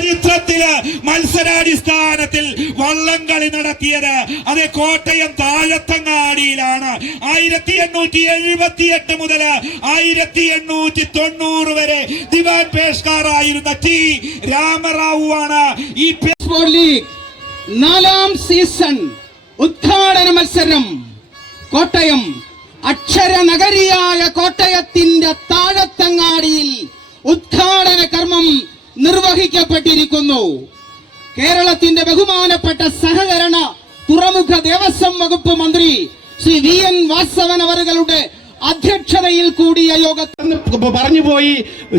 ചരിത്രത്തിൽ മത്സരാടിസ്ഥാനത്തിൽ വള്ളംകളി നടത്തിയത് അത് കോട്ടയം താഴത്തങ്ങാടിയിലാണ്. ആയിരത്തി എണ്ണൂറ്റി എഴുപത്തി എട്ട് മുതൽ ആയിരത്തി എണ്ണൂറ്റി തൊണ്ണൂറ് വരെ ദിവാൻ പേഷ്കാറായിരുന്ന ടി രാമറാവു ആണ് ഈ ലീഗ് നാലാം സീസൺ ഉദ്ഘാടന മത്സരം. കോട്ടയം അക്ഷര നഗരിയായ കോട്ടയത്തിന്റെ താഴത്തങ്ങാടിയിൽ ഉദ്ഘാടന കർമ്മം നിർവഹിക്കപ്പെട്ടിരിക്കുന്നു. കേരളത്തിന്റെ ബഹുമാനപ്പെട്ട സഹകരണ തുറമുഖ ദേവസ്വം വകുപ്പ് മന്ത്രി ശ്രീ വി എൻ വാസവൻ അവറുകളുടെ അധ്യക്ഷതയിൽ കൂടിയ യോഗത്തിൽ എന്ന് പറഞ്ഞു പോയി.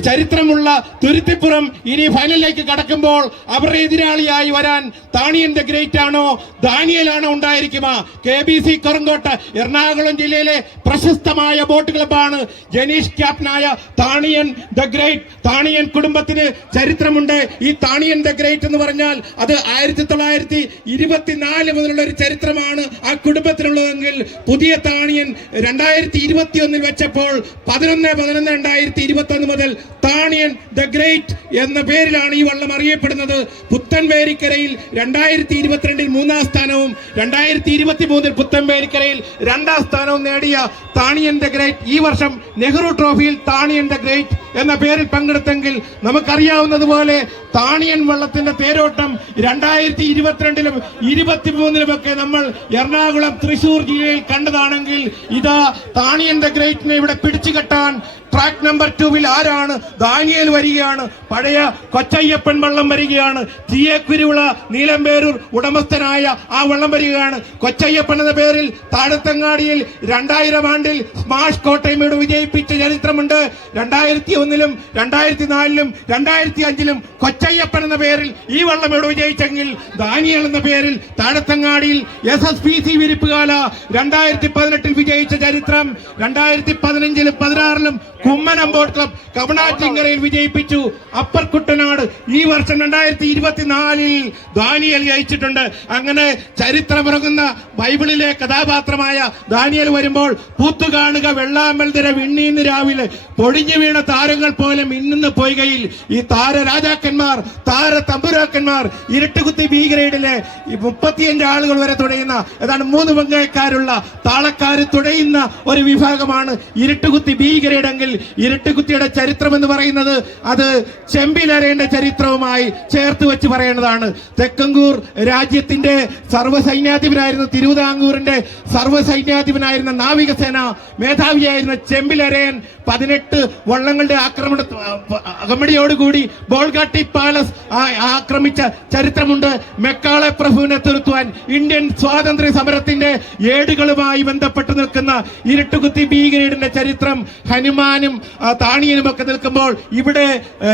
ചരിത്രമുള്ള തുരുത്തിപ്പുറം ഇനി ഫൈനലിലേക്ക് കടക്കുമ്പോൾ അവരുടെ എതിരാളിയായി വരാൻ താണിയൻ ദ ഗ്രേറ്റ് ആണോ ദാനിയലാണോ ഉണ്ടായിരിക്കുക കെ ബി സി കറങ്കോട്ട് എറണാകുളം ജില്ലയിലെ പ്രശസ്തമായ ബോട്ട് ക്ലബാണ് ജനീഷ് ക്യാപ്റ്റനായ താണിയൻ ദ ഗ്രേറ്റ്. താണിയൻ കുടുംബത്തിന് ചരിത്രമുണ്ട്. ഈ താണിയൻ ദ ഗ്രേറ്റ് എന്ന് പറഞ്ഞാൽ അത് ആയിരത്തി തൊള്ളായിരത്തി ഇരുപത്തിനാല് മുതലുള്ള ഒരു ചരിത്രമാണ് ആ കുടുംബത്തിനുള്ളതെങ്കിൽ പുതിയ താണിയൻ രണ്ടായിരത്തി ഇരുപത്തി ഒന്നിൽ വെച്ചപ്പോൾ പതിനൊന്ന് പതിനൊന്ന് രണ്ടായിരത്തി ഇരുപത്തി ഒന്ന് മുതൽ താണിയൻ ദ ഗ്രേറ്റ് എന്ന പേരിലാണ് ഈ വള്ളം അറിയപ്പെടുന്നത്. പുത്തൻവേരിക്കരയിൽ രണ്ടായിരത്തി ഇരുപത്തിരണ്ടിൽ മൂന്നാം സ്ഥാനവും രണ്ടായിരത്തി ഇരുപത്തി മൂന്നിൽ പുത്തൻവേരിക്കരയിൽ രണ്ടാം സ്ഥാനവും നേടിയ താണിയൻ ദ ഗ്രേറ്റ്. ഈ വർഷം നെഹ്റു ട്രോഫിയിൽ താണിയൻ ദ ഗ്രേറ്റ് എന്ന പേരിൽ പങ്കെടുത്തെങ്കിൽ നമുക്കറിയാവുന്നതുപോലെ താണിയൻ വള്ളത്തിന്റെ തേരോട്ടം രണ്ടായിരത്തി ഇരുപത്തിരണ്ടിലും ഇരുപത്തിമൂന്നിലുമൊക്കെ നമ്മൾ എറണാകുളം തൃശൂർ ജില്ലയിൽ കണ്ടതാണെങ്കിൽ ഇതാ താണിയൻ ദ ഗ്രേറ്റിനെ ഇവിടെ പിടിച്ചു കെട്ടാൻ ട്രാക്ക് നമ്പർ ടൂവിൽ ആരാണ്? ദാനിയൽ വരികയാണ്. പഴയ കൊച്ചയ്യപ്പൻ വള്ളം വരികയാണ്. ടി കുരുവിള നീലമ്പേരൂർ ഉടമസ്ഥനായ ആ വള്ളം വരികയാണ്. കൊച്ചയ്യപ്പൻ എന്ന പേരിൽ താഴത്തങ്ങാടിയിൽ രണ്ടായിരം ആണ്ടിൽ സ്മാഷ് കോട്ടയമോട് വിജയിപ്പിച്ച ചരിത്രമുണ്ട്. രണ്ടായിരത്തി ഒന്നിലും രണ്ടായിരത്തി നാലിലും രണ്ടായിരത്തി അഞ്ചിലും കൊച്ചയ്യപ്പൻ എന്ന പേരിൽ ഈ വള്ളം ഇവിടെ വിജയിച്ചെങ്കിൽ ദാനിയൽ എന്ന പേരിൽ താഴത്തങ്ങാടിയിൽ S S P C Virippukala രണ്ടായിരത്തി പതിനെട്ടിൽ വിജയിച്ച ചരിത്രം രണ്ടായിരത്തി പതിനഞ്ചിലും പതിനാറിലും കുമ്മനം ബോട്ട് ക്ലബ് കവണാറ്റിങ്കരയിൽ വിജയിപ്പിച്ചു. അപ്പർ കുട്ടനാട് ഈ വർഷം രണ്ടായിരത്തി ഇരുപത്തിനാലിൽ ദാനിയൽ ജയിച്ചിട്ടുണ്ട്. അങ്ങനെ ചരിത്രമിറങ്ങുന്ന ബൈബിളിലെ കഥാപാത്രമായ ദാനിയൽ വരുമ്പോൾ പൂത്തു കാണുക വെള്ളാമ്പൽതര വിണ്ണീന്ന് രാവിലെ പൊടിഞ്ഞു വീണ താരങ്ങൾ പോലെ മിന്നുന്ന് പൊയ്കയിൽ ഈ താര രാജാക്കന്മാർ താര തമ്പുരാക്കന്മാർ ഇരട്ടുകുത്തി ബി ഗ്രേഡിലെ മുപ്പത്തിയഞ്ച് ആളുകൾ വരെ തുടയുന്ന ഏതാണ്ട് മൂന്ന് പങ്കായക്കാരുള്ള താളക്കാർ തുടയുന്ന ഒരു വിഭാഗമാണ് ഇരട്ടുകുത്തി ബി എങ്കിൽ ഇരുട്ടുകുത്തിയുടെ ചരിത്രം എന്ന് പറയുന്നത് അത് ചെമ്പിലരേണ്ട ചരിത്രവുമായി ചേർത്ത് വെച്ച് പറയേണ്ടതാണ്. തെക്കങ്കൂർ രാജ്യത്തിന്റെ സർവസൈന്യാധിപനായിരുന്ന തിരുവിതാംകൂറിന്റെ സർവസൈന്യാധിപനായിരുന്ന നാവികസേന മേധാവിയായിരുന്ന ചെമ്പിലരയൻ പതിനെട്ട് വള്ളങ്ങളുടെ ആക്രമണ അകമ്പടിയോടുകൂടി ബോൾഗാട്ടി പാലസ് ആക്രമിച്ച ചരിത്രമുണ്ട്. മെക്കാളെ പ്രഭുവിനെ തുരുത്തുവാൻ ഇന്ത്യൻ സ്വാതന്ത്ര്യ സമരത്തിന്റെ ഏടുകളുമായി ബന്ധപ്പെട്ട് നിൽക്കുന്ന ഇരുട്ടുകുത്തി ഭീകരയുടെ ചരിത്രം ഹനുമാനും ആ, താണിയനും ഒക്കെ നിൽക്കുമ്പോൾ ഇവിടെ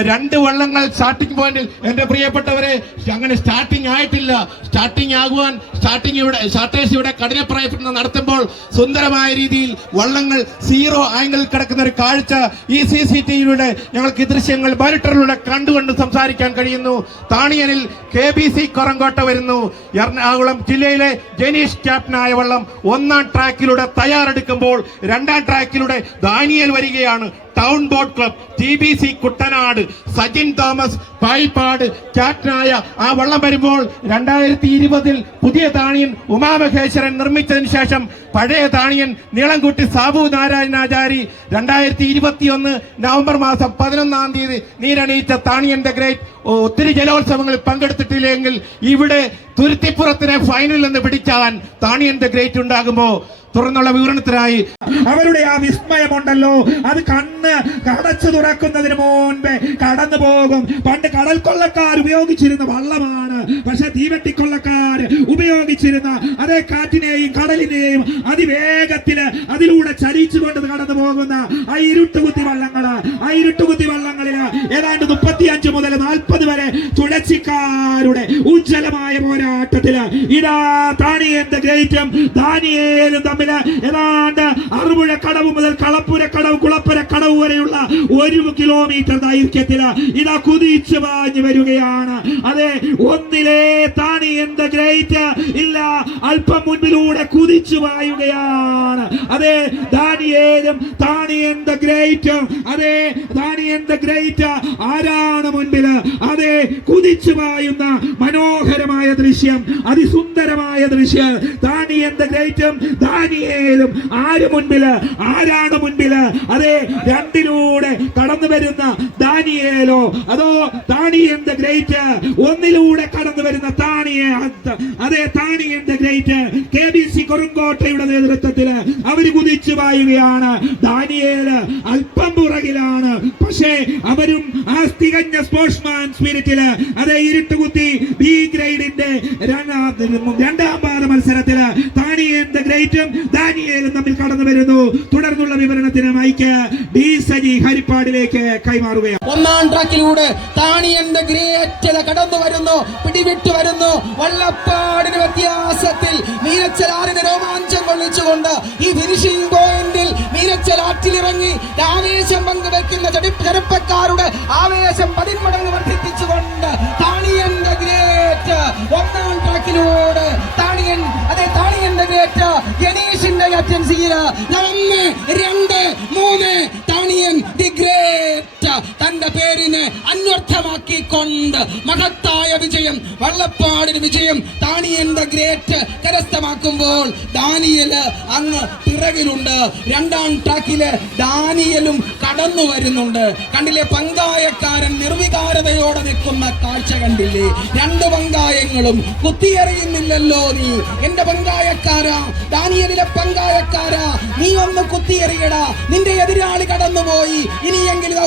രണ്ട് വള്ളങ്ങൾ സ്റ്റാർട്ടിംഗ് പോയിന്റിൽ എന്റെ പ്രിയപ്പെട്ടവരെ അങ്ങനെ സ്റ്റാർട്ടിംഗ് ആയിട്ടില്ല. സ്റ്റാർട്ടിംഗ് ആകുവാൻ സ്റ്റാർട്ടിംഗ് ഇവിടെ സ്റ്റാർട്ടേഴ്സ് ഇവിടെ കഠിന പ്രയത്നം നടത്തുമ്പോൾ സുന്ദരമായ രീതിയിൽ വള്ളങ്ങൾ സീറോ ആംഗിളിൽ കിടക്കുന്ന ഒരു കാഴ്ച ഈ സി സി ടി വിയുടെ ഞങ്ങൾക്ക് ദൃശ്യങ്ങൾ മോണിറ്ററിലൂടെ കണ്ടുകൊണ്ട് സംസാരിക്കാൻ കഴിയുന്നു. താണിയനിൽ കെ ബി സി കൊറങ്കോട്ട വരുന്നു. എറണാകുളം ജില്ലയിലെ ജനീഷ് ക്യാപ്റ്റനായ വള്ളം ഒന്നാം ട്രാക്കിലൂടെ തയ്യാറെടുക്കുമ്പോൾ രണ്ടാം ട്രാക്കിലൂടെ ദാനിയൽ വരികയാണ്. ആണ് town boat club T B C Kuttanad Sajin Thomas Payippad ചാറ്റനായ ആ വള്ളം വരുമ്പോൾ രണ്ടായിരത്തി ഇരുപതിൽ പുതിയ താണിയൻ ഉമാമഹേശ്വരൻ നിർമ്മിച്ചതിന് ശേഷം പഴയ താണിയൻ നീളംകുട്ടി സാബു നാരായണാചാരി രണ്ടായിരത്തി ഇരുപത്തി ഒന്ന് നവംബർ മാസം പതിനൊന്നാം തീയതി നീരണീച്ച താണിയൻ ഗ്രേറ്റ്. ഒത്തിരി ജലോത്സവങ്ങളിൽ പങ്കെടുത്തിട്ടില്ലെങ്കിൽ ഇവിടെ തുരുത്തിപ്പുറത്തിനെ ഫൈനലിൽ നിന്ന് പിടിച്ചാൻ താണിയൻ ഗ്രേറ്റ് ഉണ്ടാകുമോ? തുറന്നുള്ള വിവരണത്തിനായി. അവരുടെ ആ വിസ്മയമുണ്ടല്ലോ. അത് കണ്ണ് കടച്ചു തുറക്കുന്നതിന് മുൻപേ കടന്നു പോകും പണ്ട് കടൽ കൊള്ളക്കാർ ഉപയോഗിച്ചിരുന്ന വള്ളമാണ് പക്ഷെ തീവെട്ടിക്കൊള്ളക്കാർ ഉപയോഗിച്ചിരുന്ന അതേ കാറ്റിനെയും കടലിനെയും അതിവേഗത്തിൽ അതിലൂടെ ചലിച്ചുകൊണ്ട് കടന്നു പോകുന്ന ആ ഇരുട്ടുകുത്തി വള്ളങ്ങൾ ആ ഇരുട്ടുകുത്തി വള്ളങ്ങളിൽ ഏതാണ്ട് മുപ്പത്തിയഞ്ച് മുതൽ നാൽപ്പത് വരെ തുളച്ചിക്കാരുടെ ഉജ്ജ്വലമായ പോരാട്ടത്തിൽ ഇതാ താനിയന്റെ ഗ്രേറ്റും ദാനിയേലും തമ്മിൽ ഏതാണ്ട് അറുപുഴ കടവ് മുതൽ കളപ്പുര കടവ് കുളപ്പുര കടവ് വരെയുള്ള ഒരു കിലോമീറ്റർ ദൈർഘ്യത്തിൽ ഇതാ കുതിച്ചു പാഞ്ഞു വരികയാണ്. അതെ ഒന്ന് ഒന്നിലെ താണി എന്ത് ഗ്രേറ്റ് ഇല്ല അല്പം മുൻപിലൂടെ കുതിച്ചു പായുകയാണ് അതെ ദാനിയേലും താണി എന്ത് ഗ്രേറ്റ് അതെ ദാനി എന്ത് ഗ്രേറ്റ് ആരാണ് മുൻപിൽ അതെ കുതിച്ചു പായുന്ന മനോഹരമായ ദൃശ്യം അതിസുന്ദരമായ ദൃശ്യം. താണി എന്ത് ഗ്രേറ്റും ദാനിയേലും ആര് മുൻപിൽ? ആരാണ് മുൻപിൽ? അതെ രണ്ടിലൂടെ കടന്നു വരുന്ന ദാനിയേലോ? അതോ താണി എന്ത് ഗ്രേറ്റ് ഒന്നിലൂടെ കടന്നു വരുന്ന താണിയെ അതെ താണി എന്റെ ഗ്രേറ്റ് കെ ബി സി കൊറുങ്കോട്ടയുടെ നേതൃത്വത്തിൽ അവർ കുതിച്ചു പായുകയാണ്. ദാനിയേൽ അല്പം പുറകിലാണ്. പക്ഷേ അവരും ആ തികഞ്ഞ സ്പോർട്സ്മാൻ സ്പിരിറ്റിൽ അതെ ഇരുട്ടുകുത്തി ബി ഗ്രേഡിന്റെ രണ്ടാം പാദ മത്സരത്തിൽ താണി എന്ത് ഗ്രേറ്റും ദാനിയേലും തമ്മിൽ കടന്നു വരുന്നു. തുടർന്നുള്ള വിവരണത്തിന് മൈക്ക് ഡി സജി ഹരിപ്പാടിലേക്ക് കൈമാറുകയാണ്. ഒന്നാം ട്രാക്കിലൂടെ താണിയന്റെ ഗ്രേറ്റ് കടന്നു വരുന്നു പിടിവിട്ടു വരുന്നു. വള്ളപ്പാടിന് വ്യത്യാസത്തിൽ മീനച്ചലാറിന് രോമാഞ്ചം കൊള്ളിച്ചുകൊണ്ട് ഈ ഫിനിഷിംഗ് പോയിന്റിൽ മീനച്ചലാറ്റിലിറങ്ങി ആവേശം പങ്കുവെക്കുന്ന ചെറുപ്പക്കാരുടെ ആവേശം പതിന്മടങ്ങ് വർദ്ധിപ്പിച്ചുകൊണ്ട് താണിയന്റെ ഗ്രേറ്റ് ഒന്നാം ട്രാക്കിലൂടെ താണിയൻ താണിയന്റെ ഗ്രേറ്റ് ഗണേഷിന്റെ ക്യാപ്റ്റൻസിയിൽ ഒന്ന് രണ്ട് മൂന്ന് താണിയൻ ദി ഗ്രേറ്റ്. തന്റെ പേരിനെ അന്വർത്ഥമാക്കിക്കൊണ്ട് മഹത്തായ വിജയം വള്ളപ്പാടിന് വിജയം താണിയന്റെ ഗ്രേറ്റ് കരസ്ഥമാക്കുമ്പോൾ ദാനിയൽ അങ്ങ് പിറകിലുണ്ട്. രണ്ടാം ട്രാക്കിൽ ദാനിയലും കടന്നു വരുന്നുണ്ട്. കണ്ടില്ലേ പങ്കായക്കാരൻ നിർവികാരതയോടെ നിൽക്കുന്ന കാഴ്ച കണ്ടില്ലേ? രണ്ട് പങ്കായങ്ങളും കുത്തിയെറിയുന്നില്ലല്ലോ നീ. എന്റെ പങ്കായക്കാരാ ദാനിയലിലെ പങ്കായക്കാരാ. നീ ഒന്ന് കുത്തിയെറിയടാ. നിന്റെ എതിരാളി കടന്നുപോയി. ഇനിയെങ്കിലും ഇതാ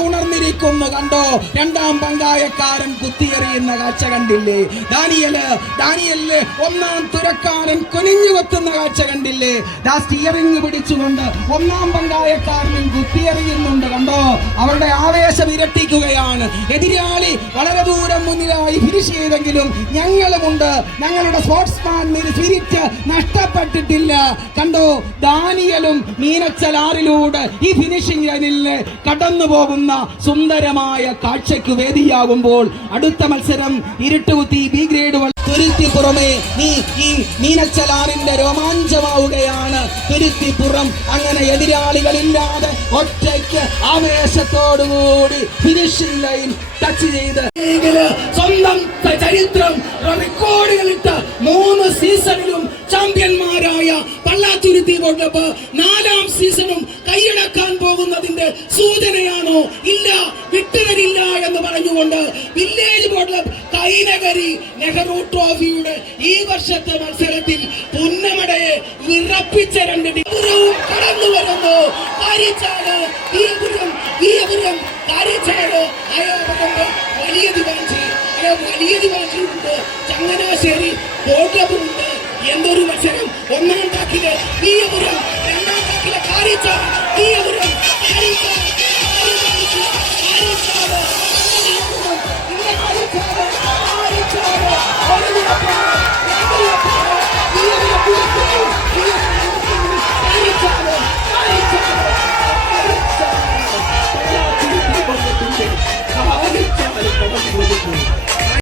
ഉണർന്നിരിക്കുന്നു കണ്ടോ? രണ്ടാം പങ്കായക്കാരൻ കുത്തിയെറിയുന്ന കാഴ്ച കണ്ടില്ലേ? ദാനിയൽ ദാനിയൽ ഒന്നാം തുരക്കാരൻ കുനിഞ്ഞു കൊത്തുന്ന കാഴ്ച കണ്ടില്ലേ? ദാ സ്റ്റിയറിംഗ് പിടിച്ചുകൊണ്ട് ഒന്നാം പങ്കായക്കാരനും കുത്തിയെറിയുന്നുണ്ട് കണ്ടോ? അവരുടെ ആവേശം ഇരട്ടിക്കുകയാണ്. എതിരാളി വളരെ ദൂരം മുന്നിലായി ഫിനിഷ് ചെയ്തെങ്കിലും ഞങ്ങളുമുണ്ട്. ഞങ്ങളുടെ സ്പോർട്സ്മാൻ സ്പിരിറ്റ് നഷ്ടപ്പെട്ടിട്ടില്ല. കണ്ടോ? ദാനിയലും മീനച്ചലാറിലൂടെ ഈ ഫിനിഷിംഗ് ലൈനിൽ കടന്നു പോകുന്ന സുന്ദരമായ കാഴ്ചയ്ക്ക് വേദിയാകുമ്പോൾ അടുത്ത മത്സരം ഇരുട്ടുകുത്തി ബി ഗ്രേഡ് തുരുത്തി പുറമെ നീ ഈ മീനച്ചലാറിന്റെ രോമാഞ്ചമാവുകയാണ്. തുരുത്തിപ്പുറം അങ്ങനെ എതിരാളികളില്ലാതെ ഒറ്റയ്ക്ക് ആവേശത്തോടുകൂടി ഫിനിഷിംഗ് ലൈൻ ടച്ച് ചെയ്ത് സ്വന്തം ചരിത്രം റെക്കോർഡുകളിട്ട് മൂന്ന് സീസണിലും ചാമ്പ്യന്മാരായ പള്ളാത്തുരുത്തി കപ്പ് നാലാം സീസണും കൈയടക്കാൻ പോകുന്നതിന്റെ സൂചനയാണോ? ഇല്ല വിട്ടുതരില്ല എന്ന് പറഞ്ഞുകൊണ്ട് വില്ലേജ് ബോർഡ് കൈനകരി നെഹ്റു ട്രോഫിയുടെ ഈ വർഷത്തെ മത്സരത്തിൽ പുന്നമടയെ വിറപ്പിച്ച രണ്ട് ടീമും കടന്നു വരുന്നു. വലിയ ദിവാഞ്ചി. വലിയ ദിവാഞ്ചിയുണ്ട്. ചങ്ങനാശ്ശേരി ബോട്ടപ്പുണ്ട് എന്തൊരു മത്സരം? ഒന്നാം താക്കിലെ തീയപുരം രണ്ടാം താക്കിലെ കാരിച്ച നീയപുരം കാരിച്ച.